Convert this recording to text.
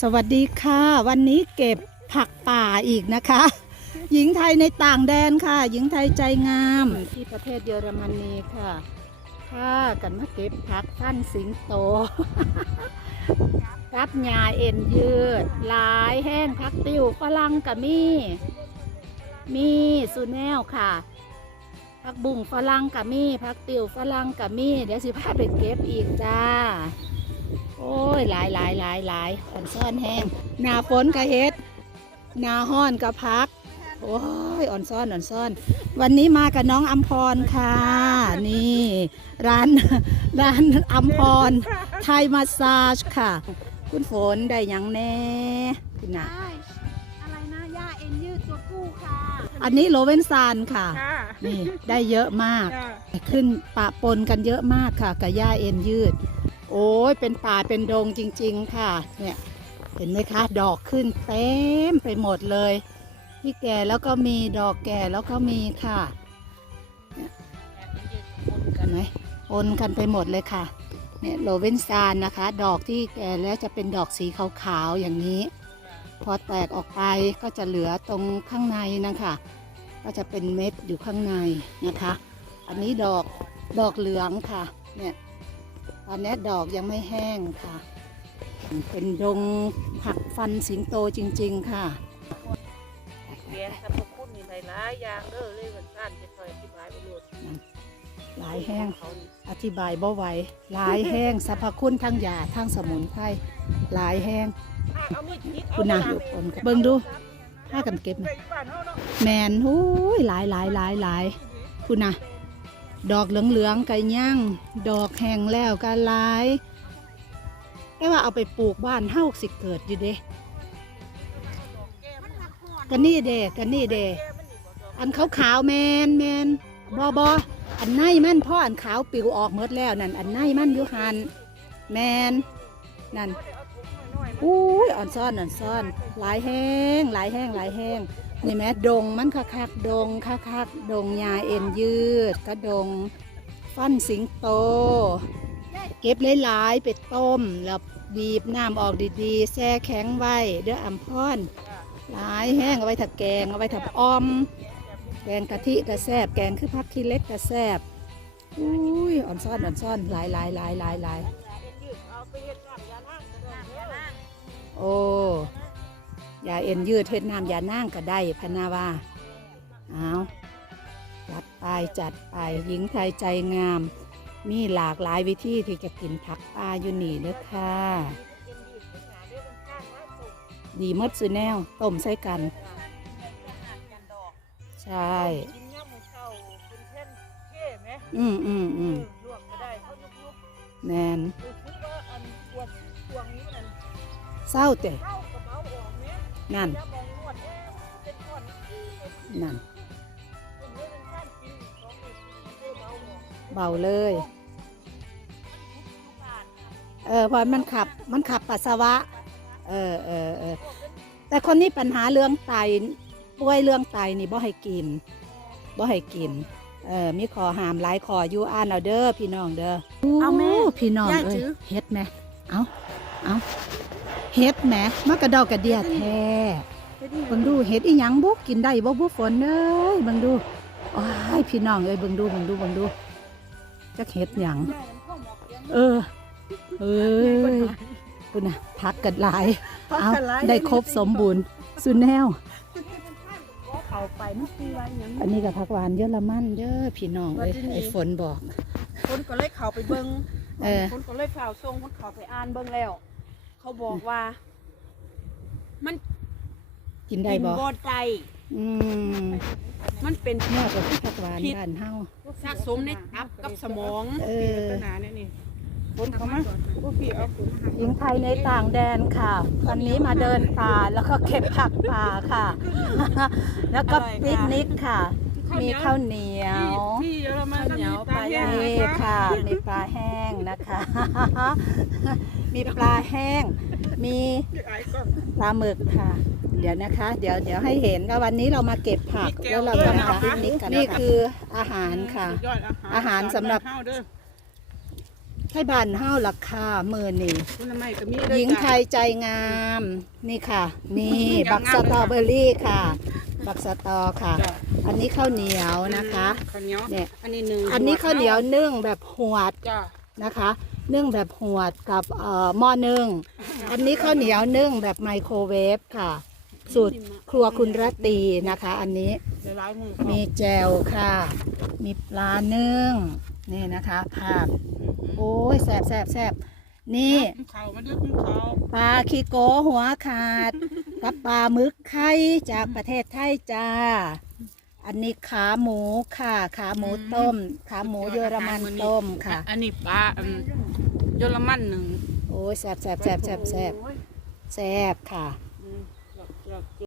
สวัสดีค่ะ วันนี้เก็บผักป่าอีกนะคะ หญิงไทยในต่างแดนค่ะ หญิงไทยใจงามที่ประเทศเยอรมนีค่ะค่ากันมาเก็บผักท่านสิงโต รับยาเอ็นยืดลายแห้งพักติวฝรั่งกับมีมีสุแนวค่ะผักบุ้งฝรั่งกับมีผักติวฝรั่งกับมีเดี๋ยวสิพาไปเก็บอีกจ้า โอ้ยหลายหลายหลายหลายอันซ่อนแห้งหนาฝนกะเฮ็ดหนาห้อนกะพัก โอ้ยอ่อนซ่อนอ่อนซ่อน วันนี้มากับน้องอัมพรค่ะ นี่ ร้านร้านอัมพรไทยมาสซาจค่ะ คุณฝนได้หยังแน่คุณน่ะได้อะไรนะย่าเอ็นยืดตัวผู้ค่ะ อันนี้โลเวนซานค่ะค่ะนี่ได้เยอะมากจ้ะขึ้นปะปนกันเยอะมากค่ะกับหญ้าเอ็นยืด โอ้ยเป็นป่าเป็นดงจริง ๆ ค่ะ เนี่ย เห็นไหมคะ ดอกขึ้นเต็มไปหมดเลยที่แก่แล้วก็มีดอกแก่แล้วก็มีค่ะเนี่ยปนกันไหมปนกันไปหมดเลยค่ะ เนี่ยโลเวนซานนะคะ ดอกที่แก่แล้วจะเป็นดอกสีขาวๆอย่างนี้ พอแตกออกไปก็จะเหลือตรงข้างในนะคะ ก็จะเป็นเม็ดอยู่ข้างในนะคะ อันนี้ดอกดอกเหลืองค่ะ เนี่ย อนนี้ดอกยังไม่แห้งค่ะ เป็นดงผักฟันสิงโตจริง ๆ ค่ะเรียนสรรพคุณนี่หลายๆอย่างเด้อเลยกันท่านจะคอยอธิบายไปโลดหลายแห้งเขานี่อธิบายบ่ไหวหลายแห้งสรรพคุณทั้งยาทั้งสมุนไพรหลายแห้งเอามีดจิกคุณนะเบิ่งดูผ้ากันเก็บนะแมนหูยหลายหลายหลายหลายคุณนะ ดอกเหลืองๆกันย่างดอกแห้งแล้วก็หลายแต่ว่าเอาไปปลูกบ้านเฮาสิเกิดอยู่เด้กันนี่เด้กันนี่เด้อันขาวขาวๆแมนแมนบอบออันในมันพ่ออันขาวปิวออกหมดแล้วนั่นอันในมันยู่หันแมนนั่นอุ้ยอ่อนซ่อนอ่อนซ่อนหลายแห้งหลายแห้งหลายแห้ง นี่แม่ดงมันคักคักดงคักคักดงยาเอ็นยืดก็ดงฟันสิงโต เก็บหลายๆไปต้ม แล้วบีบน้ำออกดีๆแช่แข็งไว้เด้ออัมพรหลายแห้งเอาไว้ถักแกงเอาไว้ถักอ้อม แกงกะทิกระแซบแกงคือพักขี้เล็กกระแซบอุ้ยอ่อนซ่อนอ่อนซ่อนหลายหลายหลายหลายหลาย ยาเอ็นยืดเทศน้ำยานั่งก็ได้พะนาว่าเอาจัดไปจัดไปหญิงไทยใจงาม มีหลากหลายวิธีที่จะกินผักปลาอยู่นี่เด้อค่ะดีหมดสุแนวต้มใส่กัน ใช่กินย่ำมื้อเช้าเป็นเพ่นเท่ไหมอืมอืมอืมลวกก็ได้เขาลุกแมนๆรู้สึกว่าอันปวดช่วงนี้นั่นเศร้าเต นั่นยามองนวดเอ๊ะเป็นก้อนนี่เป็นนั่นเรื่องเป็นการกินของนี่เท่เบาออกเบาเลย เออเพราะมันขับ มันขับปัสสาวะ เออเออเออแต่คนนี้ปัญหาเรื่องไตป่วยเรื่องไตนี่บ่ให้กิน บ่ให้กิน เออ มีขอหามหลายขออยู่อ่านเอาเด้อพี่น้องเด้อ เอาแม่โพี่น้องย่าเอ้จื้ยอเฮ็ดแหมเอาเอา เฮ็ดแหมมากระดอกกระเดียแท้เบิ่งดูเฮ็ดอีหยังบุกินได้บ่บุฝนเอ้ยเบิ่งดูอ้ายพี่น้องเอ้ยเบิ่งดูเบิ่งดูเบิ่งดูจักเฮ็ดหยังเออเอ้ยคุณน่ะพักกันหลายเอาได้ครบสมบูรณ์สุดแนวเขาไปมันคือว่าหยังอันนี้กับผักหวานเยอะละมั่นเด้อพี่น้องเอ้ยว่าที่นี่ไอ้ฝนบอก คนก็เลยเข้าไปเบิ่งเออคนก็เลยฝ่าวส่งคนเข้าไปอ่านเบิ่งแล้ว เขาบอกว่า มันกินได้กินบ่บ่ได้อืมมันเป็นเนื้อกับผักหวานผิดบ้านเฮาสะสมในตับกับสมองเออปัญหาเนี่ยนี่คนเขามาพวกพี่เอาขุนมาหญิงไทยในต่างแดนค่ะวันนี้มาเดินป่าแล้วก็เก็บผักป่าค่ะ แล้วก็ปิกนิกค่ะ มีข้าวเหนียว ที่เยอรมันก็มีปลาย่างนี่ค่ะ มีปลาแห้งนะคะ มีปลาแห้ง มีปลาหมึกค่ะ เดี๋ยวนะคะ เดี๋ยวเดี๋ยวให้เห็นว่าวันนี้เรามาเก็บผักแล้วเราจะมาปิกนิกกันนี่คืออาหารค่ะ สุดยอดอาหารสำหรับเฮาเด้อไทยบ้านเฮาราคามื้อนี้คุณละไม้ก็มีหญิงไทยใจงาม นี่ค่ะ นี่ บักสตรอเบอรี่ค่ะ บักสตอค่ะ จ้ะ อันนี้ข้าวเหนียวนะคะ ข้าวเหนียวเนี่ย อันนี้หนึ่งอันนี้ข้าวเหนียวนึ่งแบบหวดจ้านะคะ นึ่งแบบหวดกับเอ่อหม้อนึ่ง อันนี้ข้าวเหนียวนึ่งแบบไมโครเวฟค่ะ สูตรครัวคุณรัตตีนะคะ อันนี้ หลายๆมือมีแจวค่ะ มีปลานึ่ง นี่นะคะภาพโอ้ยแสบแสบแสบนี่เขามันเลือกของเขาปลาคีโกหัวขาด กับปลาหมึกไข่จากประเทศไทยจ้า อันนี้ขาหมูค่ะ ขาหมูต้ม ขาหมูเยอรมันต้มค่ะ อันนี้ปลาอืมเยอรมันหนึ่งโอ้ยแสบแสบแสบแสบแสบแสบค่ะ อืม